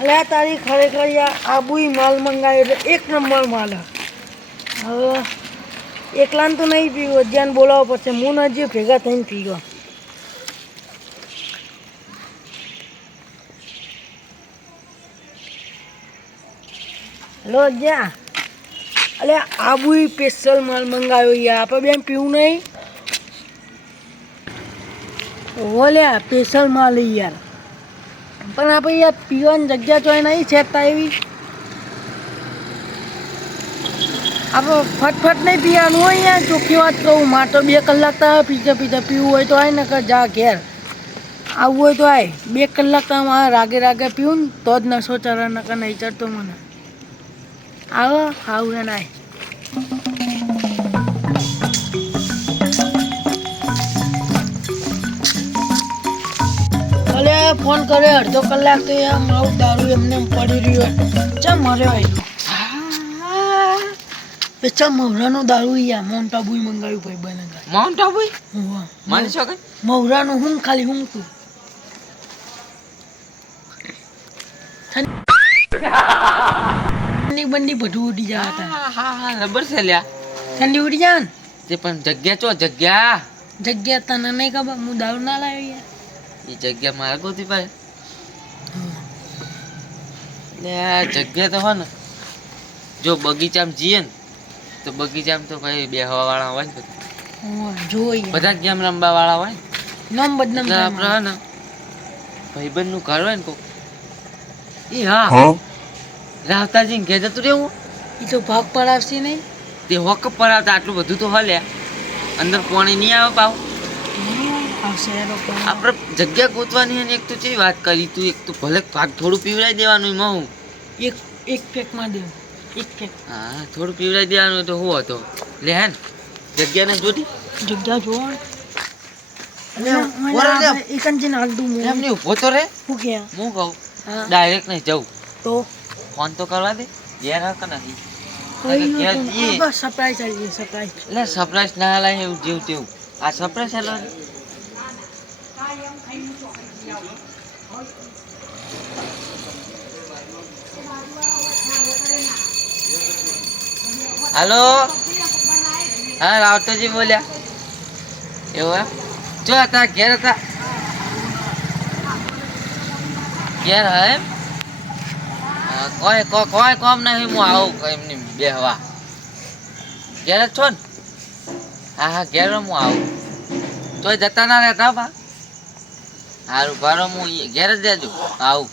અલે તારી ખરેખર યાર આબુઈ માલ મંગાવ્યો એટલે એક નંબર માલ હવે એકલાને તો નહીં પીવું જ્યાં બોલાવવો પડશે હું નજી ભેગા થઈને પીવો હેલો જ્યાં અલે આબુઈ સ્પેશિયલ માલ મંગાવ્યો યાર આપણે બેન પીવું નહીં ઓલ્યા સ્પેશિયલ માલ યાર પણ આપણે યાર પીવાની જગ્યા ચોય નહીં છેકતા એવી આપણે ફટફટ નહીં પીવાનું હોય યાર ચોખ્ખી વાત કહું મારે તો 2 કલાક તો પીતા પીતા પીવું હોય તો આય ને કે જા ઘેર આવવું હોય તો આય 2 કલાક તો મારે રાગે રાગે પીવું ને તો જ નશો ચડે નકર નહીં ચડતો મને આવો આવું એને આય અલે ફોન કરે અડધો કલાક તો યાર મારું દારૂ એમને પડી રહ્યો ચા મર્યો ચા મવરાનું દારૂ યાર માઉન્ટ આબુ મંગાવ્યું ભાઈ બને માઉન્ટ આબુ માની શકો મવરાનું હું ખાલી હું તું ઠંડી બંડી બધું ઉડી જાય હતા હા રબર છે લ્યા ઠંડી ઉડી જાય ને તે પણ જગ્યા જગ્યા તને નહીં ખબર હું દારૂ ના લાવ્યો યાર એ જગ્યા મારે ગોતી પાડે લે આ જગ્યા તો હોય ને જો બગીચામાં જઈએ ને તો બગીચામાં તો ભાઈ બેહવા વાળા હોય ને જોઈએ બધા ગેમ રમવા વાળા હોય નામ બદનામ આપણે હે ને ભાઈબંધ નું ઘર હોય ને કોક એ હા રાવતાજી ઘેર જતું રહેવું એ તો ભાગ પડાવશે નહીં તે હોક પર આવતા આટલું બધું તો હલ્યા અંદર પાણી નહીં આવે પાવ આપણે જગ્યા ગોતવાની અને એક તો ચેવી વાત કરી તું એક તો ભલે ભાગ થોડું પીવડાવી દેવાનું એમાં હું એક પેકમાં દેવું એક પેક હા થોડું પીવડાવી દેવાનું તો હું હતો લે હે જગ્યાને જોતી જગ્યા જોવો એમને ઉભો તો રે હું કે હું કહું ડાયરેક્ટ નહીં જવું તો ફોન તો કરવા દે યાર હા કે નથી સરપ્રાઈઝ આવી ગઈ સરપ્રાઈઝ એટલે સરપ્રાઈઝ ના લાય એવું જેવું તેવું આ સરપ્રાઈઝ હાલો હાલો હા રાવતોજી બોલ્યા એવું એમ જો હતા ઘેર હતા ઘેર હા એમ કોઈ કોમ નહીં હું આવું એમની બેહવા ઘેર જ છો ને હા ઘેર હું આવું તોય જતા ના રહેતા બા સારું ભારો હું ઘેર જ દેજો આવું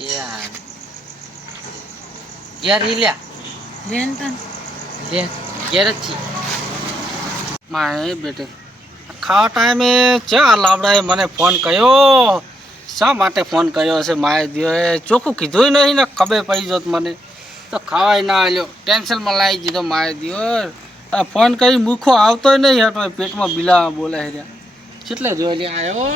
એ હારું ઘેર ઈ લ્યા લે ઘેર જ છી મારે બેટે ખાવા ટાઈમે ચા લાવડાએ મને ફોન કર્યો શા માટે ફોન કર્યો હશે માએ દિયોએ ચોખ્ખું કીધું નહીં ને ખબર પડી જોત મને તો ખાવાય ના આવ્યો ટેન્શનમાં લાવી દીધો માએ દિયો ફોન કરી મૂખો આવતોય નહીં હટો પેટમાં બિલા બોલે રહ્યા કેટલે જોઈ લે આવ્યો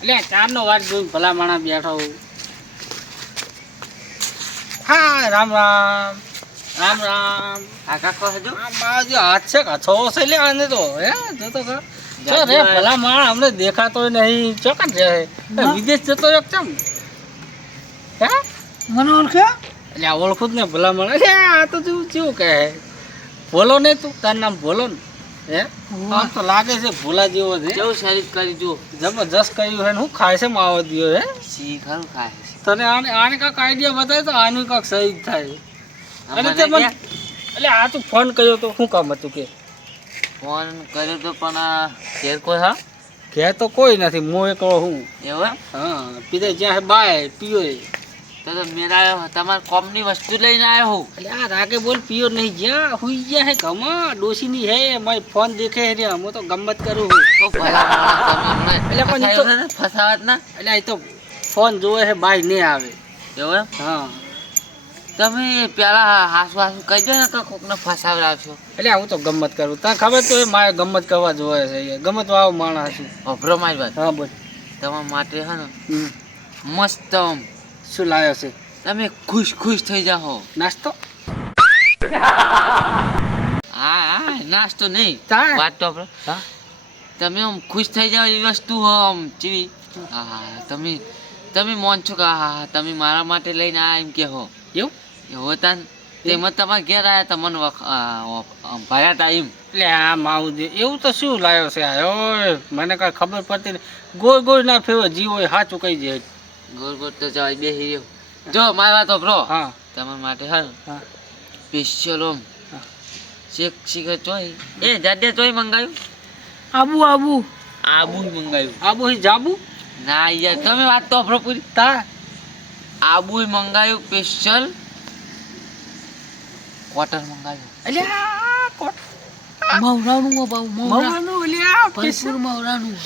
એટલે ચારનો વાત જોઈને ભલા માણા બેઠો હા રામ રામ રામ રામ આ કાકો હજો બાજુ હાથ છે કચ્છો છે લે આને તો હે જતો કર ચો રે ભલા માણ અમને દેખાતો નહીં ચોકન છે વિદેશ જતો એક ચમ હે મને ઓળખ્યો એટલે ઓળખું જ ને ભલા માણ અરે આ તો તું કેવું કહે ભોલો ને તું તાર નામ ભોલો ને હે આમ તો લાગે છે ભોલા જેવો છે કેવું શરીર કરી જુઓ જબરજસ્ત કર્યું હે હું ખાય છે માવો દિયો હે સી ખરું ખાય તને આને કાંક આઈડિયા બતાવે તો આનું કાંક સહી થાય અને તે મને એટલે આ તું ફોન કર્યો તો શું કામ હતું કે ફોન કર્યો તો પણ આ ઘેર કોઈ હા ઘેર તો કોઈ નથી હું એકલો હું એવું એમ હા પીધે જ્યાં બાય પીયો તો મેરા તમારા કોમની વસ્તુ લઈને આવ્યો હું એટલે આ રાગે બોલ પીયો નહીં જ્યાં હુઈ ગયા હે ઘમાં ડોસીની હે મેં ફોન દેખે રે હું તો ગમત કરું હું તો ભલા તમે એટલે પણ ઈ તો ફસાવત ના એટલે આ તો ફોન જોવે હે બાય નહીં આવે એવું એમ હા તમે પેલા હાસુ કહી દો ને કે કોકને ફસાવડાવશો એટલે હું તો ગમત કરું તને ખબર તો એ મારે ગમત કરવા જોવે છે ગમત વાળો માણસ છું અભરો મારી વાત હા બોલ તમારા માટે હે ને મસ્ત શું લાવ્યો છે તમે ખુશ થઈ જાઓ નાસ્તો હા નાસ્તો નહીં તાય વાત તો આપણે હા તમે આમ ખુશ થઈ જાવ એવી વસ્તુ હો આમ ચીવી. હા તમે મોન છો કે હા તમે મારા માટે લઈને આ એમ કે હો એવું એવો તાન તેમાં તમારા ઘેર આવ્યા તમને ભર્યા તા એમ. એટલે આ માવજી એવું તો શું લાવ્યો છે આ ઓય મને કાંઈ ખબર પડતી નહીં. ગોળ ગોળ ના ફેરવે જીવ હોય સાચું કહી દે. ગોળ ગોળ તો જવાય બેસી રહ્યો. જો મારી વાત બ્રો હા તમારા માટે હાલ હા સ્પેશિયલ ઓમ હા. શેક શીખર ચોય એ જાડે ચોય મંગાવ્યું આબુ આબુ મંગાવ્યું. આબુ હી જાબુ ના યાર તમે વાત તો અફરો પૂરી તા આબુ મંગાવ્યું સ્પેશિયલ ક્વાર્ટર મંગાવ્યું. અલ્યા કોટ મવરાનું હો બાઉ મવાનું અલ્યા ભરપૂર મવરાનું.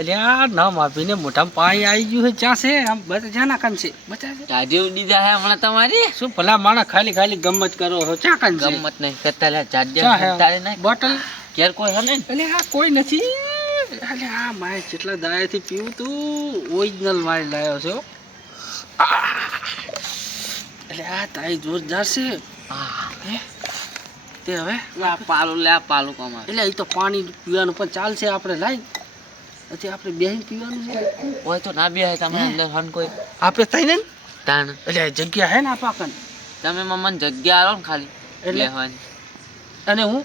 અલ્યા નામ આપીને મોઢામાં પાણી આવી ગયું છે જ્યાં છે આમ બધા જ્યાં કાન છે બચા છે દાઢી ઉડી જાય હમણાં તમારી શું ભલા માણસ ખાલી ખાલી ગમત કરો છો ચા કાન છે ગમત નહીં કરતા લે જાડે ચા હે? તારે નહીં બોટલ ઘેર કોઈ હે નહીં. અલ્યા આ કોઈ નથી અલ્યા આ મારે જેટલા દાયાથી પીવું તું ઓરિજિનલ મારે લાવ્યો છે હો. અલ્યા આ તાઈ જોરદાર છે હા તે હવે આ પાલું લે આ પાલું કમાય. એટલે એ તો પાણી પીવાનું પણ ચાલશે આપણે લાઈ પછી આપણે બેહીને પીવાનું છે હોય તો ના બે તમે અંદર હન કોઈ આપણે થઈને ને તાન એટલે જગ્યા હે ને આપા કન તમે મમ્મન જગ્યા આલો ને ખાલી એટલે? બેહવાની. અને હું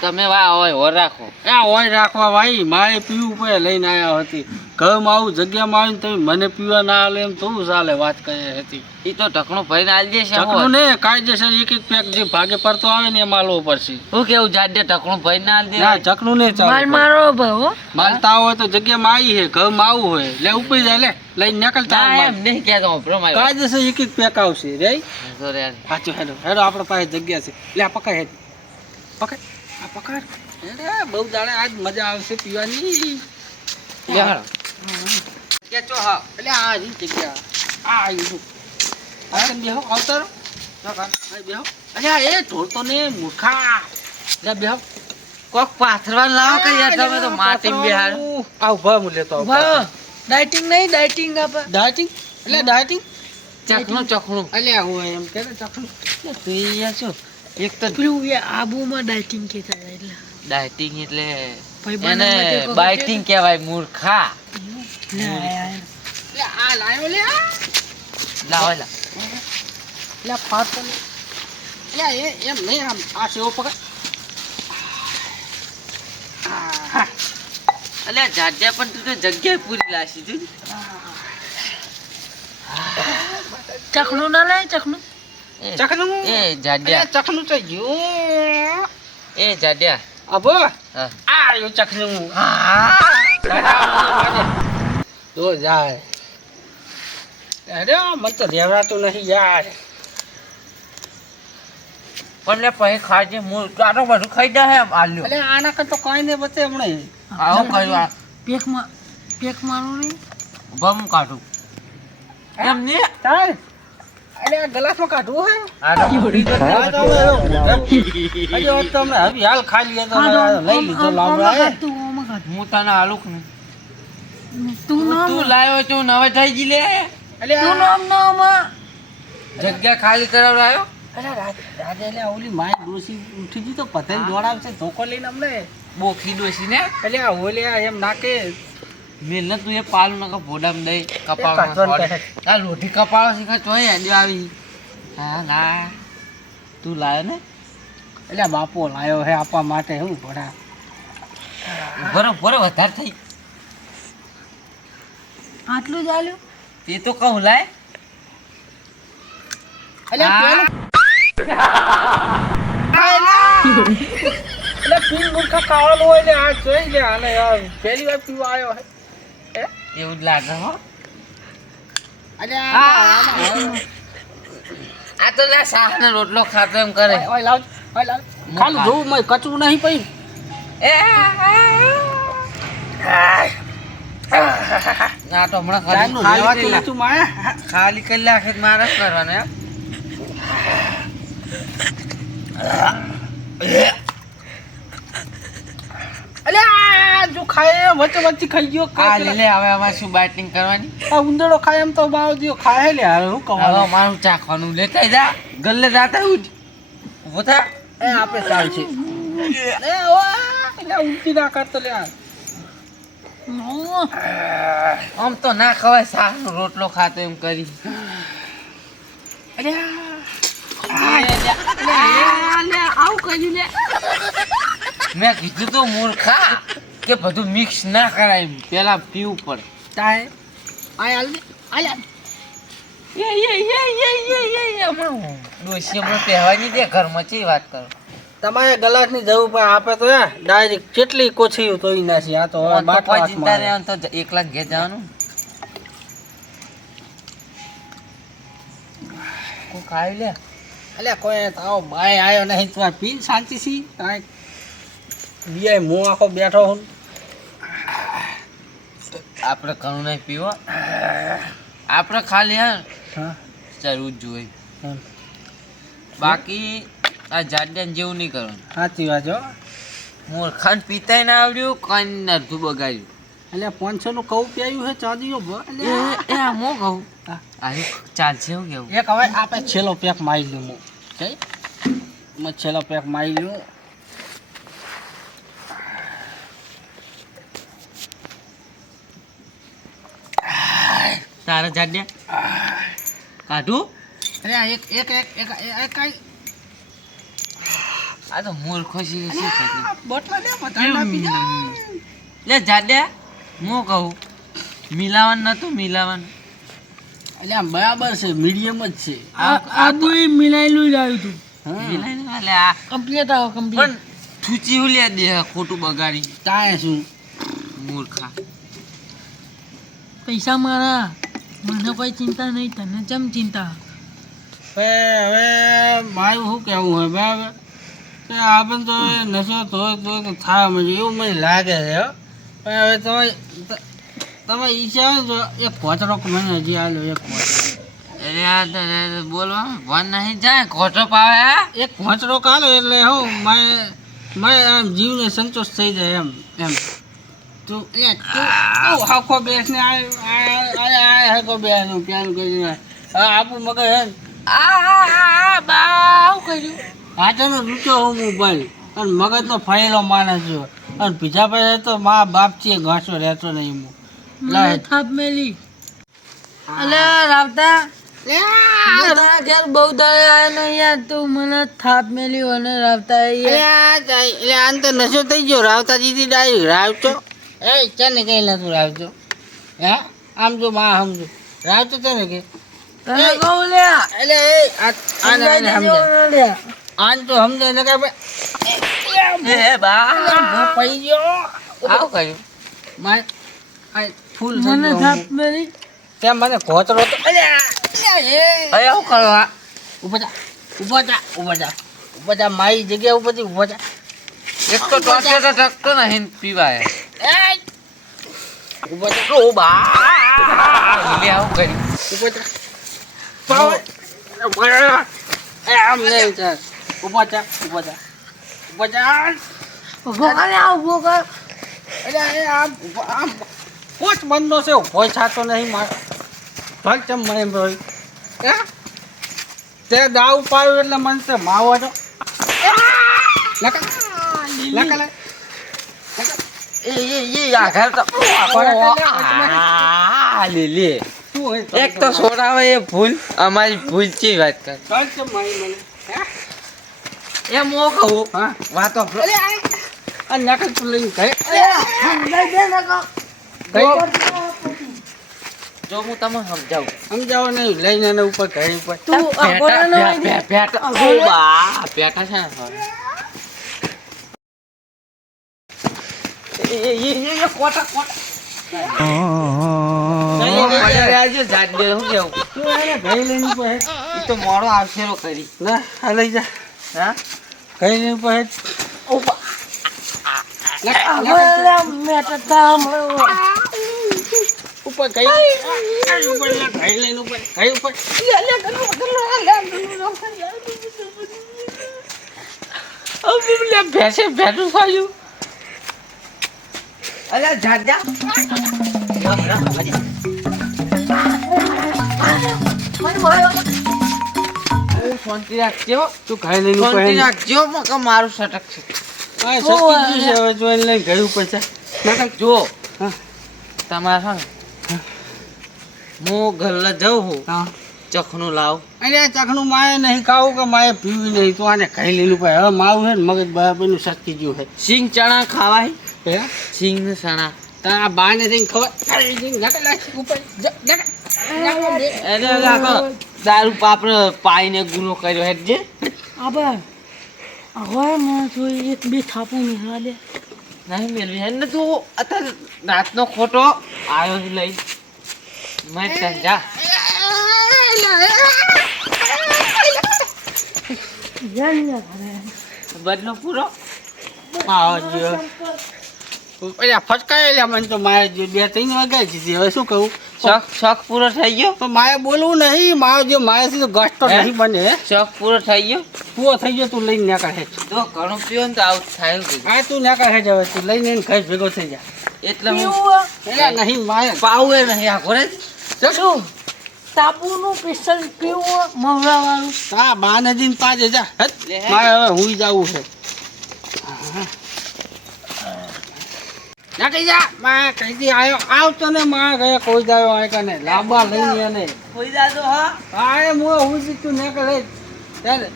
તમે વા હોય હોર રાખો. આ ઓય રાખવા ભાઈ મારે પીવું પડે લઈને આવ્યા હતી ઘરમાં આવું જગ્યામાં આવીને તમે મને પીવા ના આલે એમ થોડું ચાલે વાત કહે હતી ઈ તો ઢકણું ભરીને આલી દેશે. ચકનું ને કાયદેસર એક એક પેક જે ભાગે પડતો આવે ને એમ આલવો પડશે હું કેવું જાડે ઢકણું ભરીને આલી ના દે. ચકનું ને માલ ચાલે મારો ભાવ માલતા હોય તો જગ્યામાં આવી છે ઘરમાં આવું હોય લે ઉપડી જાય લે લઈને નીકળતા ના એમ નહીં કહેતો હોભળો મારી વાત. કાયદેસર એક એક પેક આવશે રે તો રે યાર. સાચું હેડો હેડો આપણા પાસે જગ્યા છે લે આ પકડ હેડ પકડ આ પકડ હેડે બહુ દાડે આજ મજા આવશે પીવાની લે હાલો. કેચો હા એટલે આ રી જગ્યા આ આવ્યું આ બેહો આવતારો બેહો અલ્યા એ ઢોળતો ને મૂર્ખા લે બેહો કોક પાથરવા લાવો કે યાર તમે તો માટી બિહાર. આ ઉભા હું લેતો આવું વાહ ડાયટિંગ નહીં ડાયટિંગ આપે ડાયટિંગ એટલે ડાયટિંગ ચકણું ચકણું અલ્યા હું એમ કે ને ચકલું તું યાર શું એક તો પેલું એ આબુમાં ડાયટિંગ કહેતા હતા એટલે ડાયટિંગ એટલે ભાઈબંધો એને માટે કોઈ બાઇટિંગ કહેવાય મૂર્ખા. લે આ લે આ લાયો લે લાવો લા લે ફાટ લે એ એમ નહીં આમ આ સેવો પકડ આ અલ્યા જાડ્યા પણ તું તો જગ્યાએ પૂરી લાશી તું. ચકણું ના લાય ચકણું એ ચકનું એ જાડ્યા ચકનું તો ગયું એ જાડ્યા અબો હા આ યો ચકનું તો જાય અરે મને તો રેવરાતું નહીં યાર પણ લે પછી ખાજે મૂળ ચારો બધું ખાઈ જાય એમ આલ્યો. અલે આના કર તો કઈ નહીં બચે હમણાં આવું કર્યું આ પેક મારું નહીં ભમ કાઢું એમ ને તાર અલે આ ગ્લાસમાં કાઢવું હે આ તો પૂરી તો હા તો હજી વાત તો હમણાં હવે હાલ ખાલી હતો લઈ લીધો લાવડા હે હું તને આલુક ને તું નામ તું લાવ્યો છું નવે થઈ ગઈ લે અલે તું નામ નામાં જગ્યા ખાલી કરાવડાયો. અલે રાજા એટલે ઓલી માય ડોસી ઉઠી ગઈ તો પતંગ દોડાવશે ધોકો લઈને અમને બોખી ડોસી ને એટલે આ ઓલે એમ નાકે મેલ ને તું એ પાલ નકો ભોડામ દઈ કાઢવાનું કપાળ કહે. આ લોઢી કપાળો શીખા ચોય આંડી આવી. હા ના તું લાયો ને એટલે બાપો લાયો હે આપવા માટે હું ભડા બરો વધારે થઈ આટલું જ આલ્યું તે તો કહું લાય એટલે હા. પેલું એટલે પીન મૂર્ખા કાવાનું હોય ને આ જોઈ લે આને યાર પહેલી વાર પીવા આવ્યો હે એવું જ લાગે હો. અલે આ તો લે શાહ ને રોટલો ખાતો એમ કરે. ઓય લાવ ખાલી જોવું મેં કચરું નહીં પઈ એ ના તો હમણાં ખાલી ખાલી તું માયા ખાલી કલાક જ મારે જ કરવાનું એમ. અલે આ જો ખાય વચ્ચે વચ્ચે ખાઈ ગયો આ લે લે હવે અમારે શું બાઇટિંગ કરવાની. આ ઉંદરડો ખાય એમ તો બાવ દિયો ખાય લે હવે હું કહું હવે મારું ચાખવાનું લેતા જા ગલ્લે જાતા ઉઠ ઉભો થા. એ આપણે ચાલશે એ ઓ એટલે ઉલટી ના કરતો લે આમ તો ના ખવાય શાકનો રોટલો ખાતો એમ કરી આવું કર્યું લે મેં કીધું તો મૂર્ખા કે બધું મિક્સ ના કરાય પેલા પીવું પડે તાય આય આલ ડોસી હમણાં પહેવાની દે ઘરમાં ચી વાત કરો તમારે ગલાસની જરૂર પણ આપે તો ડાયરેક્ટ કેટલી કોછી તોડી નાખી આ તો હવે કોઈ બાટલા ચિંતા હાથમાં નહીં તો 1 લાખ ઘેર જવાનું કોઈ ખાઈ લે અલ્યા કોઈ તારો ભાઈ આવ્યો નહીં તો પીન શાંતિ સી કાંઈ બીઆઈ હું આખો બેઠો હું આપણે ઘણું નહીં પીવો આપણે ખાલી હા હા ચરવું જ જોઈએ એમ. બાકી આ જાડિયાને જેવું નહીં કરવાનું સાચી વાત હો મૂર્ખાને પીતાય ના આવડ્યું કાંઈ અડધું બગાડ્યું અલ્યા 500 નું કઉ પ્યાયું હે ચાંદીઓ એ આ મો કહું આ ચાલશે એવું કેવું એક હવે આપણે છેલ્લો પેક મારી લ્યું હું કઈ મેં છેલ્લો પેક મારી લ્યું તારા જાડિયા કાઢું અરે આ એક એક એક એક એક કઈ આ તો મૂર્ખો છે શું થતું બોટલા લે બધા ના પી જા લે જાડિયા હું કહું મિલાવાનું નતું મિલાવાનું અલ્યા બરાબર છે મીડિયમ જ છે આ બધું મિલાયેલું જ આવ્યું તું હા મિલાય લે આ કમ્પ્લીટ આવો પણ કમ્પ્લીટ થૂચી હું લે દે ખોટું બગાડી તાય શું મૂર્ખા પૈસા મારા મને કોઈ ચિંતા નહીં તને જેમ ચિંતા હવે મારું શું કહેવું હોય બરાબર કે આપણને તો એ નશો ધોય તો થવા મળે એવું મને લાગે છે હો પણ હવે તમે ઈચ્છા હોય તો એક કોચરો મને હજી આવ્યો એક કોચરો અરે આ તો બોલવા ભણ નહીં જાય ખોટો પાવે હા એક કોચરો કાઢો એટલે હું મારે આમ જીવને સંતોષ થઈ જાય એમ એમ તું આખો બેસ ને આખો બેસ નું પ્યારું કરીને હા આપણું મગજ હે ને આ બાવ કર્યું હાથનો રૂચો હું મોબાઈલ અને મગજનો ફરેલો માણસ છું અને બીજા પાસે તો મા બાપ છે ઘાસો રહેતો નહીં હું મને થાપ મેલી અલે રાવતા તારા ઘેર બહુ દાડે આવ્યો ને યાર તું મને થાપ મેલી અને રાવતા એટલે આમ તો નશો થઈ ગયો રાવતાજીથી ડાયરેક્ટ રાવતો એ ચાને કઈ નતું રાવતો હે આમ જો મા સમજો રાવતો છે ને કે તને કહું લ્યા એટલે એ આને સમજાય આન તો સમજાય ને કે એ બા પડી ગયો આવ કર્યું માર આ ફૂલ થઈ મને ગયો થાપ મેલી તેમ મને ઘોતરો તો હવે શું કરવા ઉભા જા મારી જગ્યા ઉપરથી ઉભા જા એક તો ટોકે તો ટકતો નહીં પીવાય ઉભા જા ઓ બા લે આવું કર્યું ઉભા જા આમ નહીં ચાલ ઉભા જા ઉભો કર આ ઉભો કર એટલે એ આમ કોચ બંધો છે ભોય છાતો નહીં માર ભાગ ચમ મને ભાઈ તે દાવ પાડ્યું એટલે મન તે માવો છો લકા એ આઘાર તો લે લે શું હોય એક તો છોડાવે એ ભૂલ અમારી ભૂલ ચી વાત કર ભાગ ચમ મારી મને એમ હું કહું હા વાતો આ નકલ તું લઈને ગઈ જો હું તમને સમજાવું સમજાવો નહીં લઈને એના ઉપર ઘરે ઉપર તું અગોરાનો હોય ને. પેટા પેટા છે ને કોટા તું એને ઘરે લઈને ઉપર હેઠ. તો મોડો આવશે કરી ના આ લઈ જા હા ઘરે લઈને ઉપર હેઠ. ઉપર ગઈ ઉપર લે, ઘરે લઈને ઉપર ઘરે ઉપર ભેસે ભેટું ખાયું અલ્યા જાજા શાંતિ રાખજો તું ઘરે લઈને ઉપર શાંતિ હેઠ. રાખજો મકે મારું સટક છે આ સકી ગયું છે હવે જોઈને લઈને ગયું પછી નકર જો હા તમારે છે ને હું ઘરે જાઉં છું હા ચખનું લાવ અરે ચખનું માએ નહીં ખાવું કે માએ પીવું નહીં તો આને ખાઈ લેલું ભાઈ હવે માવું છે ને મગજ બરાબરનું સટકી ગયું છે સિંગ ચણા ખાવાય હે સિંગ ને ચણા તારા બાને જઈને ખબર ઉપર એટલે આખો દારૂ પાપડ પાઈને ગુનો કર્યો હેડ જે આબા હવે મને તો એક બે થાપું નહીં દે નહીં મેળવી હેડ ને તું અત્યારે રાતનો ખોટો આવ્યો જ લઈ મેં ત્યાં જા બદલો પૂરો ફટકાયેલા મને તો મારે જે 2-3 વાગ્યા જીધી હવે શું કહું શોખ પૂરો થઈ ગયો તો મારે બોલવું નહીં મારો જે મારે તો ગસ્ટ તો નહીં બને શોખ પૂરો થઈ ગયો પૂરો થઈ ગયો તું લઈને નાકર હેઠ તો ઘણું પીવો ને તો આવું થાય જ. હા તું નાકર હેઠ હવે તું લઈને ઘર ભેગો થઈ જા એટલે હું એટલે નહીં મારે પાવું એ નહીં આ ઘરે શું તાપુનું પિસ્તલ પીવું મવડાવાળું હા બાને જઈને પાજે જા હેટ. લે હે. મારે હવે હુઈ જવું છે નાખી જા માં કઈથી આવ્યો આવતો ને માં ગયા કોઈ દાયો આ કને લાંબા લઈને એને હોઈ જાજો હા હા એ હું હુઈ જીતું ને કરે ત્યારે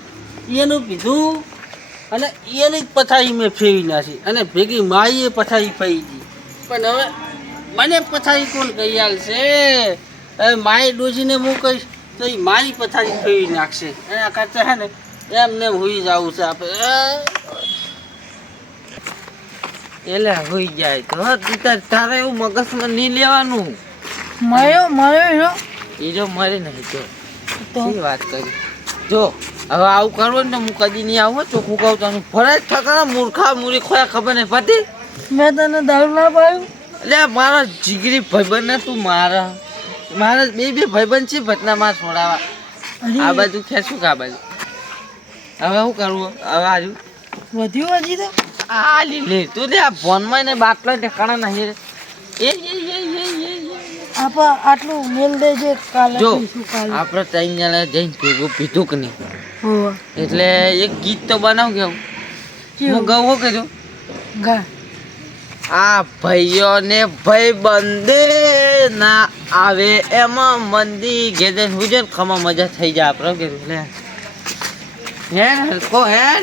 એનું પીધું અને એની જ પથારી મેં ફેરવી નાખી અને ભેગી માઈએ પથારી ફરી ગઈ પણ હવે મને પથારી કોણ કહી આલશે હવે માએ ડોસીને હું કહીશ તો એ મારી પથારી ફેરવી નાખશે એના કરતા છે ને એમને હોઈ જવું છે આપણે એટલે હોઈ જાય તો તારે એવું મગજમાં નહીં લેવાનું મળ્યો એ જો મરે નહીં તો તો શી વાત કરી જો હવે આવું કરવું ને તો હું કદી નહીં આવું હો, ચોખ્ખું કહું તને ફરજ થતા મૂર્ખા મૂરી ખોયા ખબર નહીં પડતી મેં તને દારૂ ના પાયું એટલે મારા જીગરી ભાઈબંધ ને તું મારા બે ભાઈબંધ છે ભટના માં છોડાવા આ બાજુ ખેંચું કે આ બાજુ હવે શું કરવું હવે આજુ વધ્યું હજી તો આ લે તું લે આ ફોનમાં ને બાટલા ઠેકાણા નહીં આપા આટલું મેલ દેજે કાલે જો પીશું કાલે આપણે 3 જણા જઈને ભેગું પીધું કે નહીં હોવા એટલે એક ગીત તો બનાવ કેવું હું ગવો કર્યો ગા આ ભાઈઓને ભાઈ બંદે ના આવે એમાં મંદી ઘેર હુજન ખમા મજા થઈ જાય આપણે કે લે હેર હલકો હેર